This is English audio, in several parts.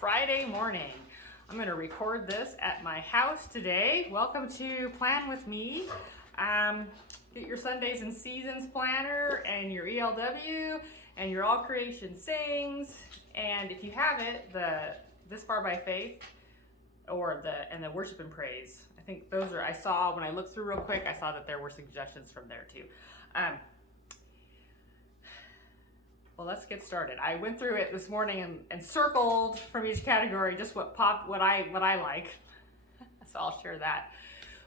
Friday morning. I'm going to record this at my house today. Welcome to Plan With Me. Get your Sundays and Seasons planner and your ELW and your All Creation Sings. And if you have it, the This Far by Faith or the Worship and Praise. I think those are, I saw when I looked through real quick, I saw that there were suggestions from there too. Well, let's get started. I went through it this morning and circled from each category just what popped, what I like. So I'll share that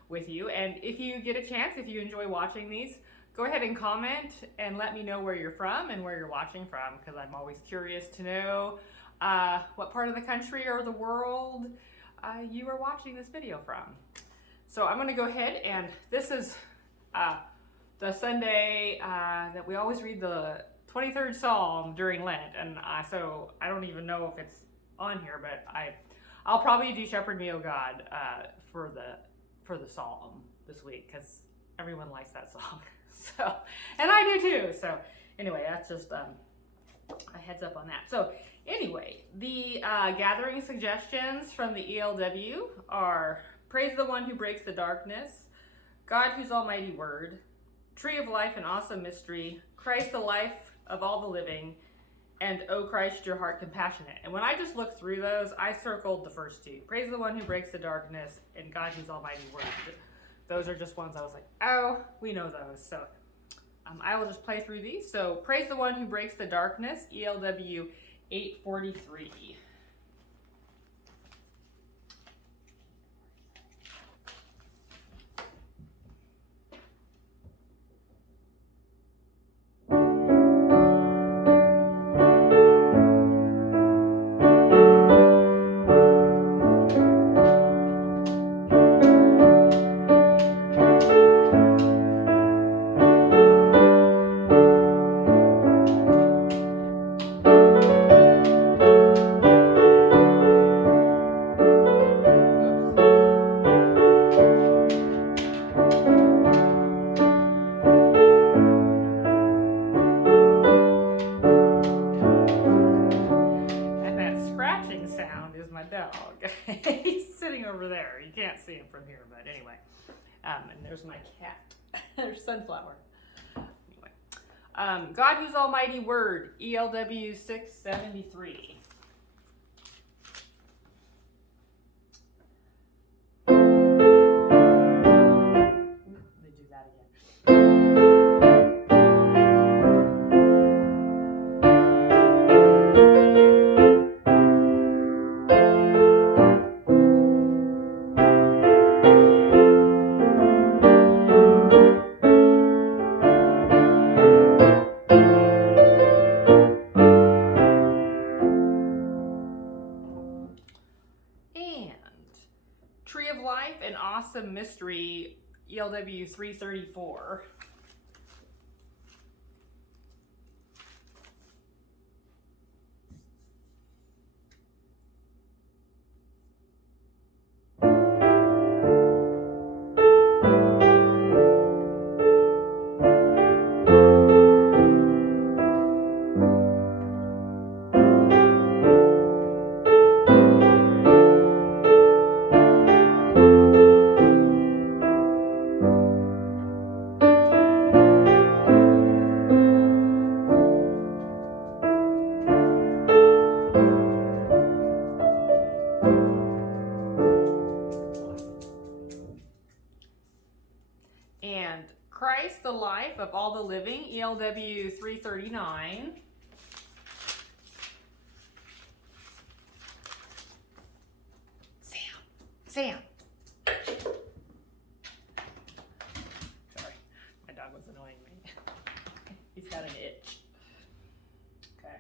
with you. And if you get a chance, if you enjoy watching these, go ahead and comment and let me know where you're from and where you're watching from, because I'm always curious to know what part of the country or the world you are watching this video from. So I'm going to go ahead, and this is the Sunday that we always read the 23rd Psalm during Lent, and so I don't even know if it's on here, but I'll probably do Shepherd Me, O God, for the Psalm this week, because everyone likes that song. So, and I do too. So anyway, that's just a heads up on that. So anyway, the gathering suggestions from the ELW are: Praise the One Who Breaks the Darkness, God Whose Almighty Word, Tree of Life and Awesome Mystery, Christ the Life of all the living, and O Christ, your heart compassionate. And when I just looked through those, I circled the first two: Praise the One Who Breaks the Darkness and God Whose Almighty Word. Those are just ones I was like, oh, we know those. So I will just play through these. So Praise the One Who Breaks the Darkness, ELW 843. Sound is my dog. He's sitting over there. You can't see him from here, but anyway. And there's my cat. There's Sunflower. Anyway. God Whose Almighty Word, ELW 673. Let me do that again. Tree of Life and Awesome Mystery, ELW 334. And Christ the Life of all the living, ELW 339. Sam. Sorry, my dog was annoying me. He's got an itch. Okay.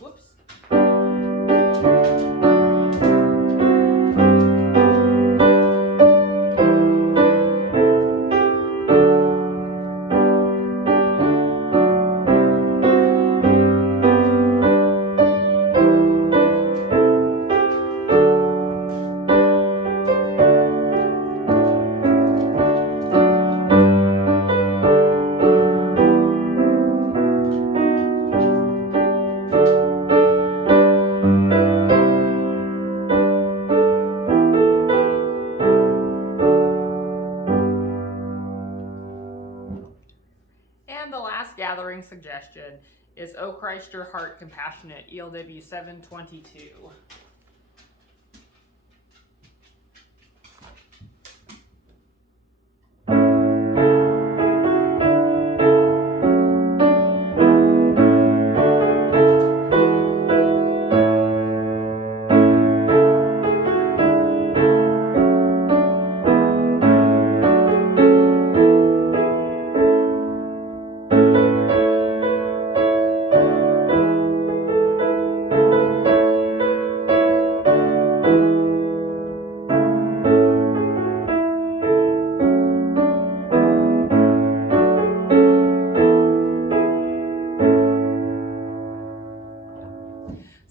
Whoops. And the last gathering suggestion is O Christ Your Heart Compassionate, ELW 722.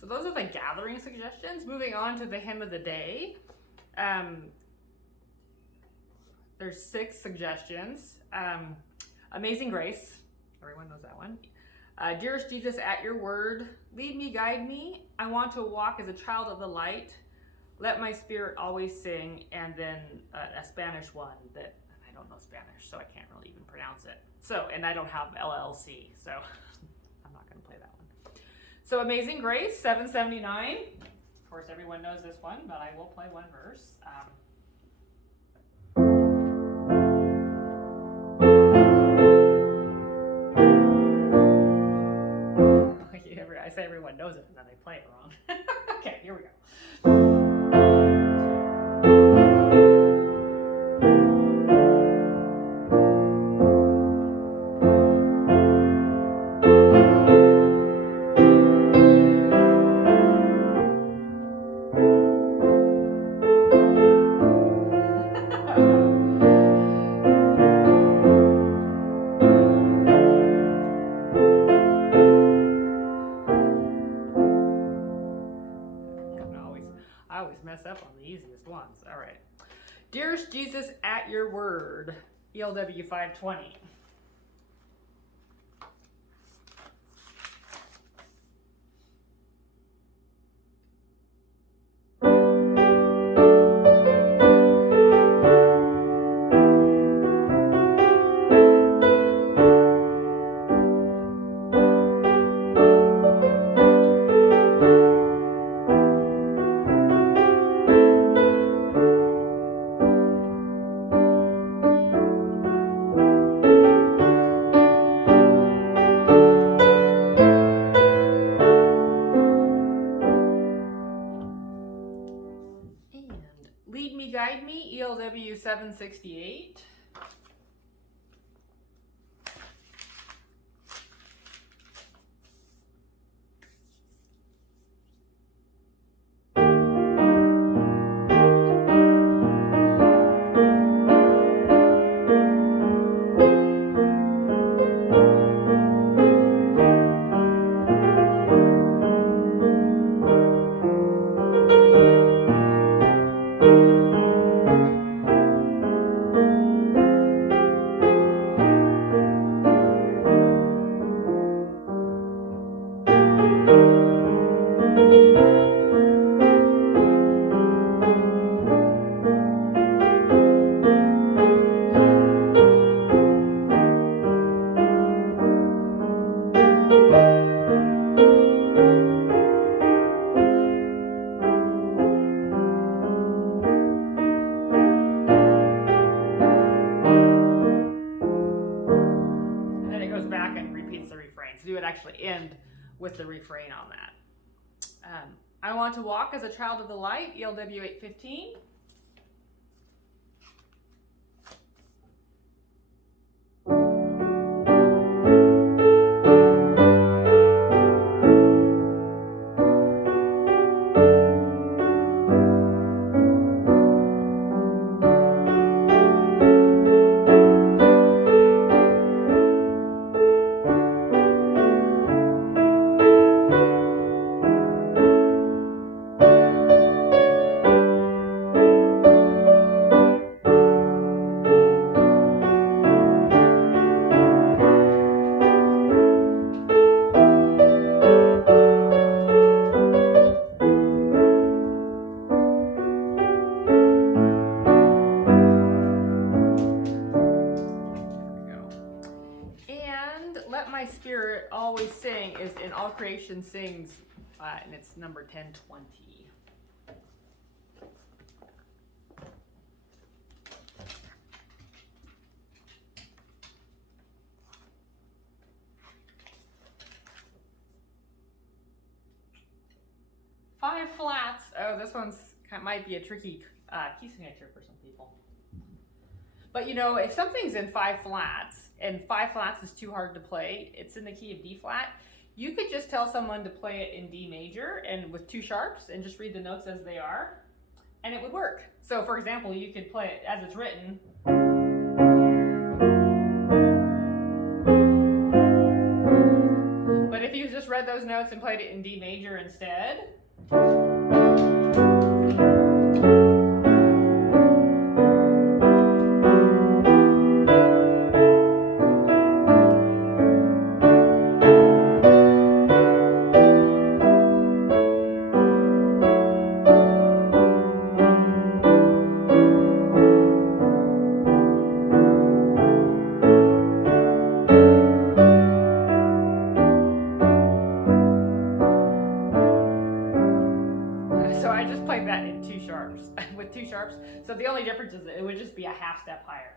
Those are the gathering suggestions. Moving on to the hymn of the day. There's 6 suggestions. Amazing Grace. Everyone knows that one. Dearest Jesus, at your word, lead me, guide me. I want to walk as a child of the light. Let my spirit always sing. And then a Spanish one that I don't know Spanish, so I can't really even pronounce it. So, and I don't have LLC, so I'm not going to play that one. So Amazing Grace, 779. Of course, everyone knows this one, but I will play one verse. I say everyone knows it, and then they play it wrong. Okay, here we go. I always mess up on the easiest ones. All right. Dearest Jesus, at your word, ELW 520. Lead Me, Guide Me, ELW 768. So you would actually end with the refrain on that. I want to walk as a child of the light, ELW 815. Let My Spirit Always Sing is in All Creation Sings, and it's number 1020. Five flats. Oh, this one's might be a tricky key signature for some people. But you know, if something's in five flats and five flats is too hard to play, it's in the key of D flat, you could just tell someone to play it in D major and with two sharps and just read the notes as they are, and it would work. So for example, you could play it as it's written. But if you just read those notes and played it in D major instead, with two sharps. So the only difference is it would just be a half step higher,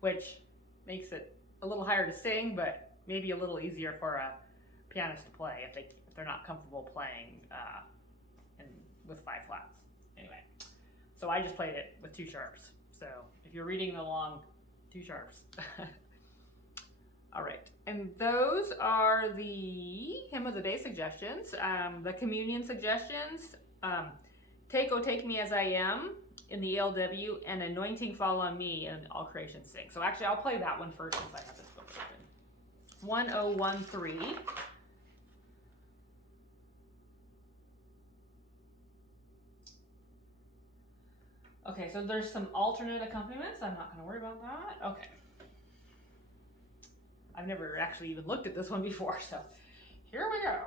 which makes it a little higher to sing, but maybe a little easier for a pianist to play if they're not comfortable playing with five flats. Anyway, so I just played it with two sharps. So if you're reading along, two sharps. All right, and those are the Hymn of the Day suggestions, the communion suggestions. Take, O Take Me As I Am in the ELW, and Anointing Fall on Me in All Creation Sing. So actually, I'll play that one first since I have this book open. 1013. Okay, so there's some alternate accompaniments. I'm not going to worry about that. Okay. I've never actually even looked at this one before, so here we go.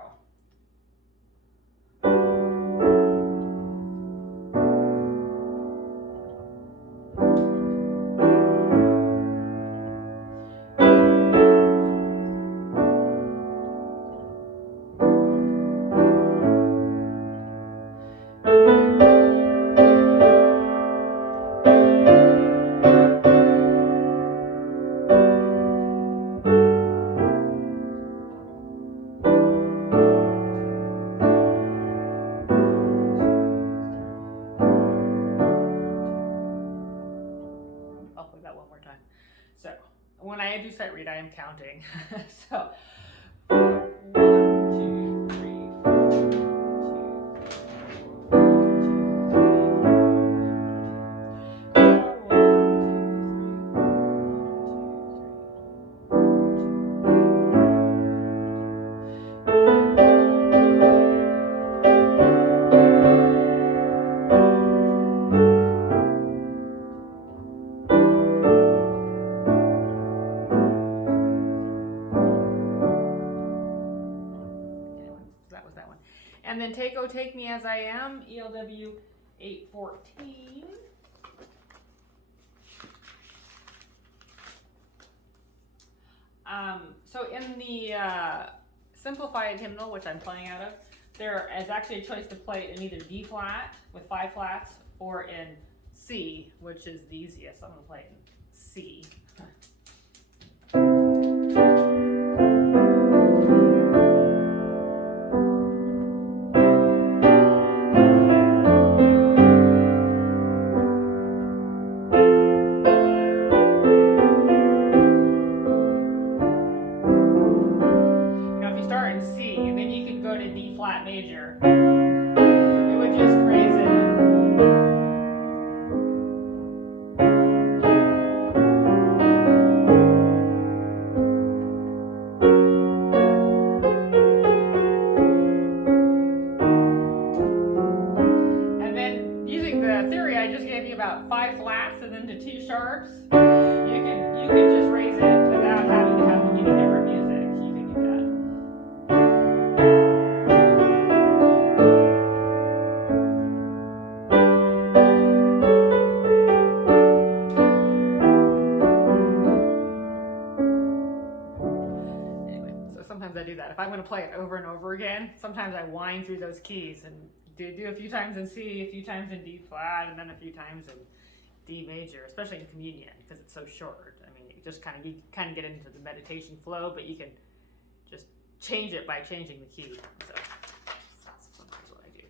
So when I do sight read, I am counting. So 1, 2, 3, and then Take, O Take Me As I Am, ELW 814. So in the simplified hymnal, which I'm playing out of, there is actually a choice to play it in either D flat with five flats or in C, which is the easiest. I'm going to play it in C. Major, it would just raise it. And then using the theory I just gave you about five flats and then to two sharps, you can just raise it without having to have any different music. You can do that. sometimes I do that. If I'm going to play it over and over again, sometimes I wind through those keys and do a few times in C, a few times in D flat, and then a few times in D major, especially in communion because it's so short. I mean, you just kind of get into the meditation flow, but you can just change it by changing the key. So that's sometimes what I do.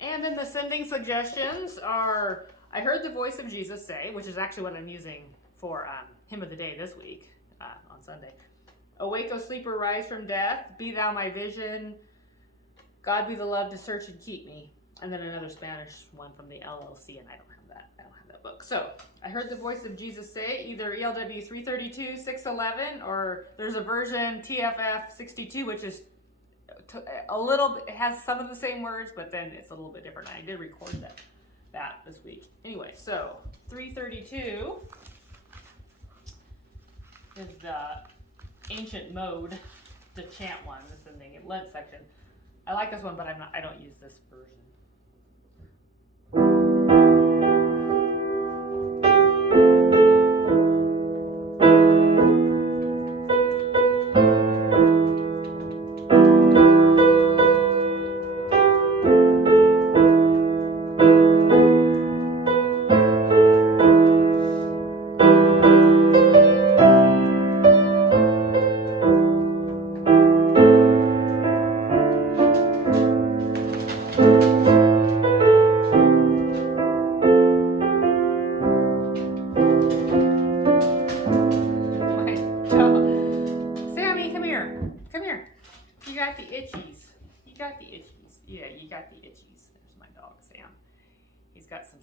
And then the sending suggestions are, I heard the voice of Jesus say, which is actually what I'm using for Hymn of the Day this week on Sunday. Awake, O sleeper, rise from death. Be thou my vision. God be the love to search and keep me. And then another Spanish one from the LLC, and I don't have that book. So I heard the voice of Jesus say, either ELW 332, 611, or there's a version TFF 62, which is a little, it has some of the same words, but then it's a little bit different. I did record that this week. Anyway, so 332 is the ancient mode to chant one. This is in the Lent section. I like this one, but I don't use this version.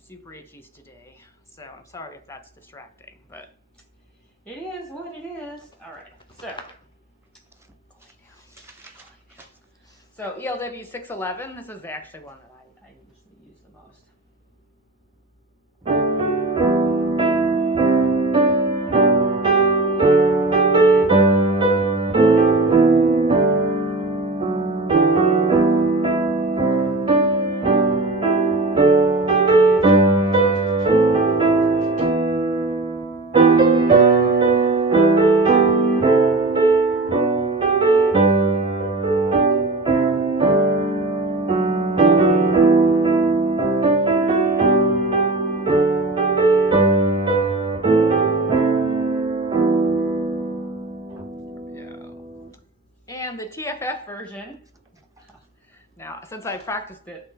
Super itchies today, so I'm sorry if that's distracting, but it is what it is. All right, so ELW 611, this is actually one that I usually use the most. TFF version. Now, since I practiced it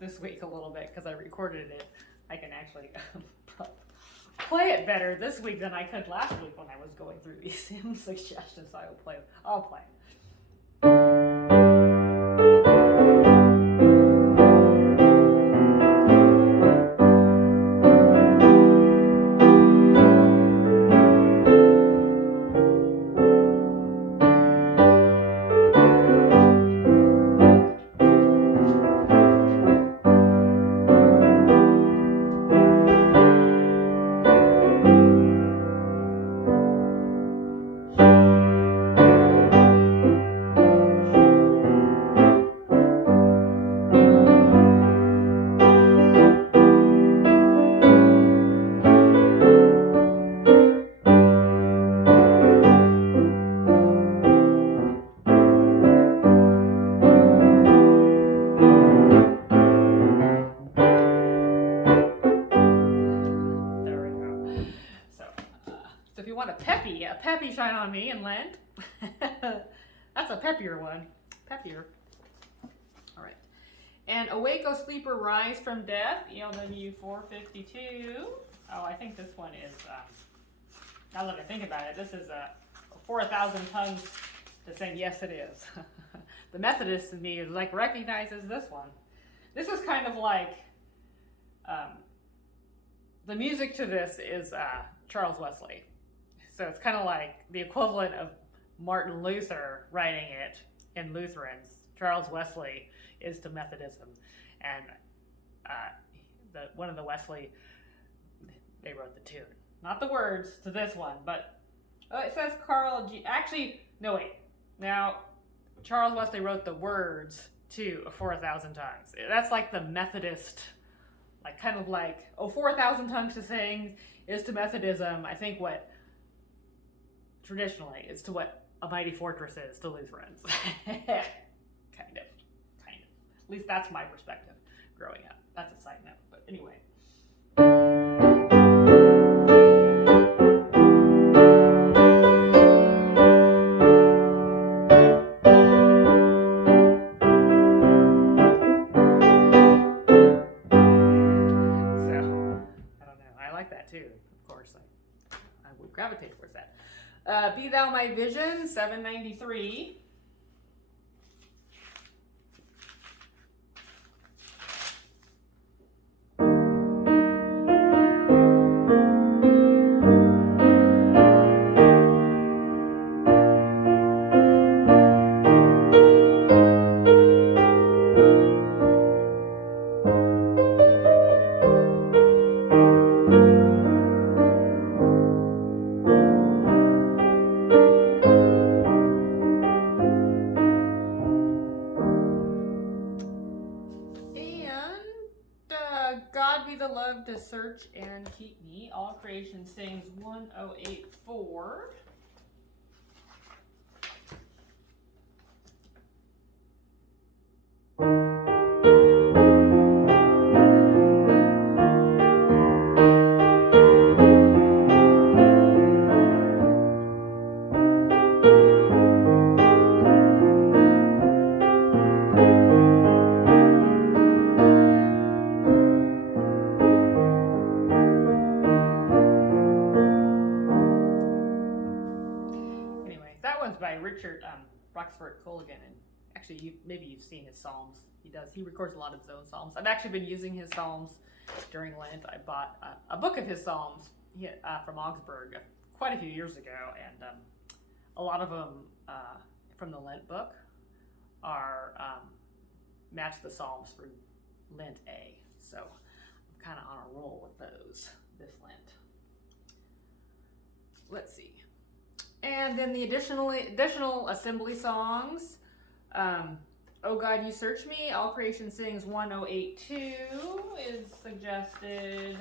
this week a little bit because I recorded it, I can actually play it better this week than I could last week when I was going through these hymn suggestions. So I'll play it. A peppy shine on me in Lent. That's a peppier one. Peppier. All right. And awake, O sleeper, rise from death. ELW 452. Oh, I think this one is, now that I think about it, this is 4,000 tongues to sing. Yes, it is. The Methodist in me is like recognizes this one. This is kind of like, the music to this is Charles Wesley. So it's kind of like the equivalent of Martin Luther writing it in Lutherans. Charles Wesley is to Methodism. And one of the Wesley, they wrote the tune. Not the words to this one, but it says Carl G. Actually, no, wait. Now, Charles Wesley wrote the words to 4,000 tongues. That's like the Methodist, like kind of like, 4,000 tongues to sing is to Methodism. I think what traditionally is to what a mighty fortress is to lose friends. Kind of. At least that's my perspective growing up. That's a side note, but anyway. Too, of course, I would gravitate towards that. Be Thou My Vision, 793. God be the love to search and keep me. All creation sings 1084. By Richard Roxford Colligan, and actually maybe you've seen his psalms. He records a lot of his own psalms. I've actually been using his psalms during Lent. I bought a book of his psalms from Augsburg quite a few years ago, and a lot of them from the Lent book are match the psalms for Lent A. So I'm kind of on a roll with those this Lent. Let's see. And then the additional assembly songs. Oh God, You Search Me. All Creation Sings 1082 is suggested.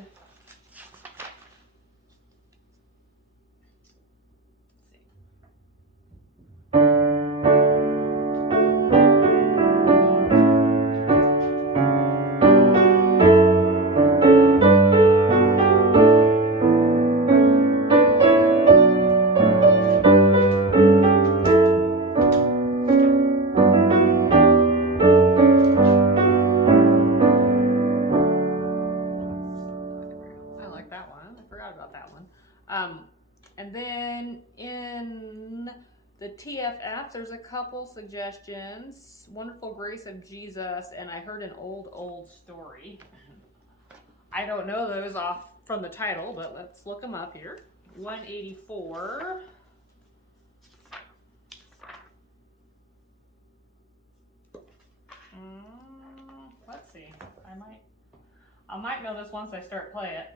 And then in the TFF, there's a couple suggestions. Wonderful Grace of Jesus, and I Heard an Old Story. I don't know those off from the title, but let's look them up here. 184. Let's see. I might know this once I start playing it.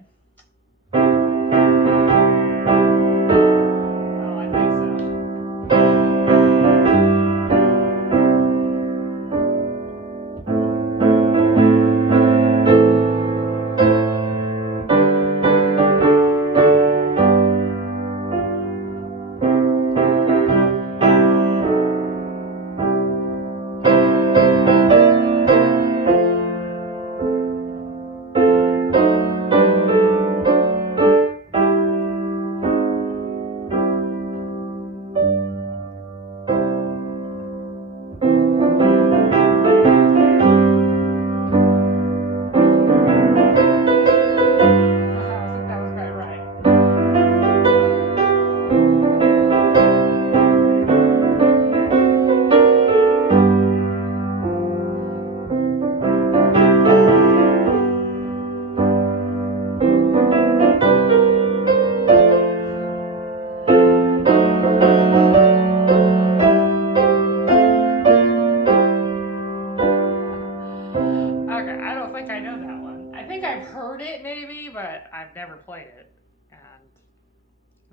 I've never played it, and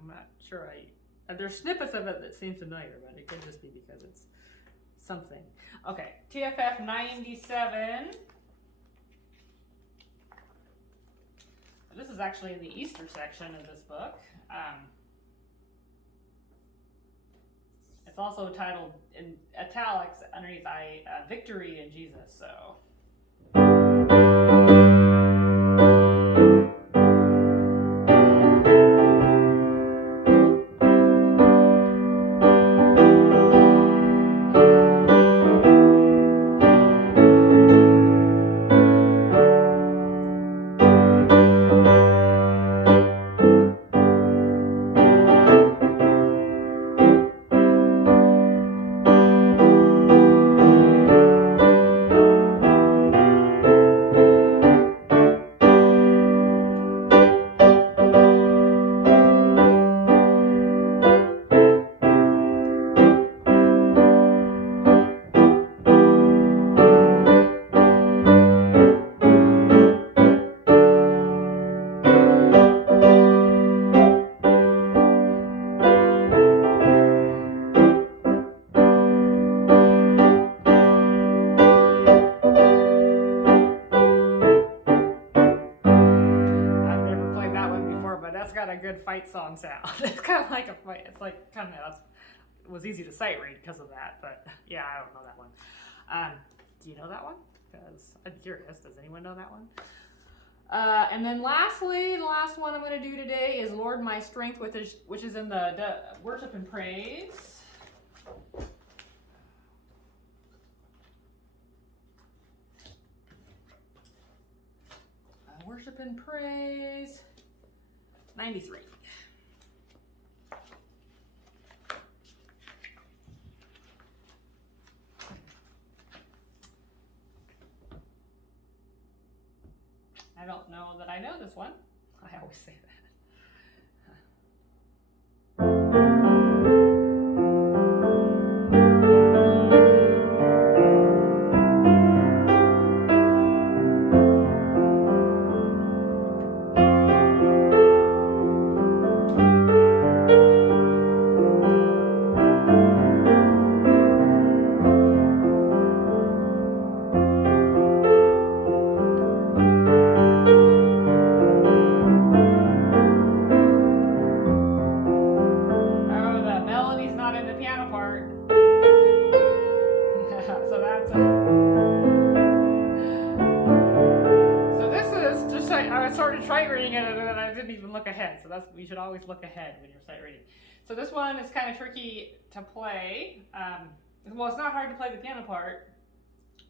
I'm not sure there's snippets of it that seem familiar, but it could just be because it's something. Okay, TFF 97. This is actually in the Easter section of this book. it's also titled in italics underneath Victory in Jesus. So. That's got a good fight song sound. It's kind of like a fight. It's like kind of, it was easy to sight read because of that, but yeah, I don't know that one. Do you know that one? Because I'm curious. Does anyone know that one? And then lastly, the last one I'm going to do today is Lord My Strength, which is in the Worship and Praise. Worship and Praise 93. I don't know that I know this one. I always say that. Ahead, so you should always look ahead when you're sight reading. So this one is kind of tricky to play. Well, it's not hard to play the piano part,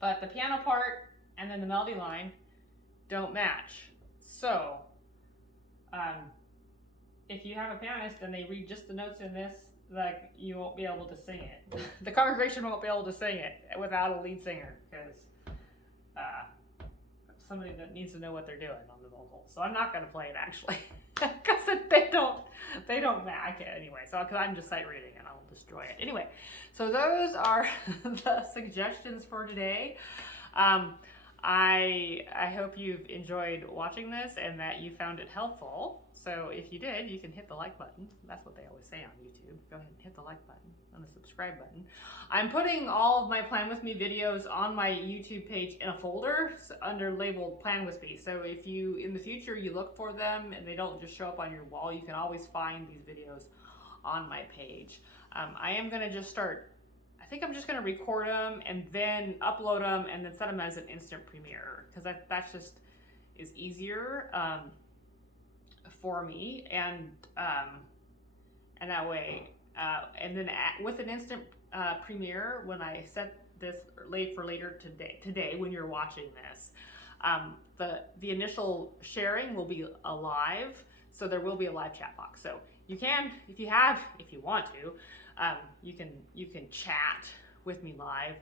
but the piano part and then the melody line don't match. So if you have a pianist and they read just the notes in this, like, you won't be able to sing it. The congregation won't be able to sing it without a lead singer, because somebody that needs to know what they're doing on the vocals. So I'm not going to play it actually, because they don't match it anyway. So because I'm just sight reading and I'll destroy it anyway. So those are the suggestions for today. I hope you've enjoyed watching this and that you found it helpful. So if you did, you can hit the like button. That's what they always say on YouTube. Go ahead and hit the like button and the subscribe button. I'm putting all of my Plan With Me videos on my YouTube page in a folder under labeled Plan With Me. So if you, in the future, you look for them and they don't just show up on your wall, you can always find these videos on my page. I am going to just start, I think I'm just going to record them and then upload them and then set them as an instant premiere, because that's just is easier for me, and that way, and then with an instant premiere, when I set this for later today when you're watching this, the initial sharing will be alive, so there will be a live chat box. So you can, if you want to, you can chat with me live,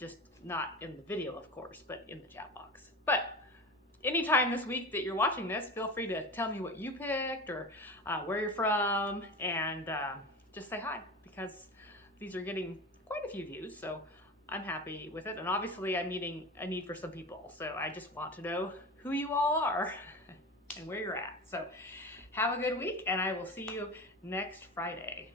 just not in the video, of course, but in the chat box. But anytime this week that you're watching this, feel free to tell me what you picked or where you're from, and just say hi, because these are getting quite a few views, so I'm happy with it. And obviously I'm meeting a need for some people, so I just want to know who you all are and where you're at. So have a good week, and I will see you next Friday.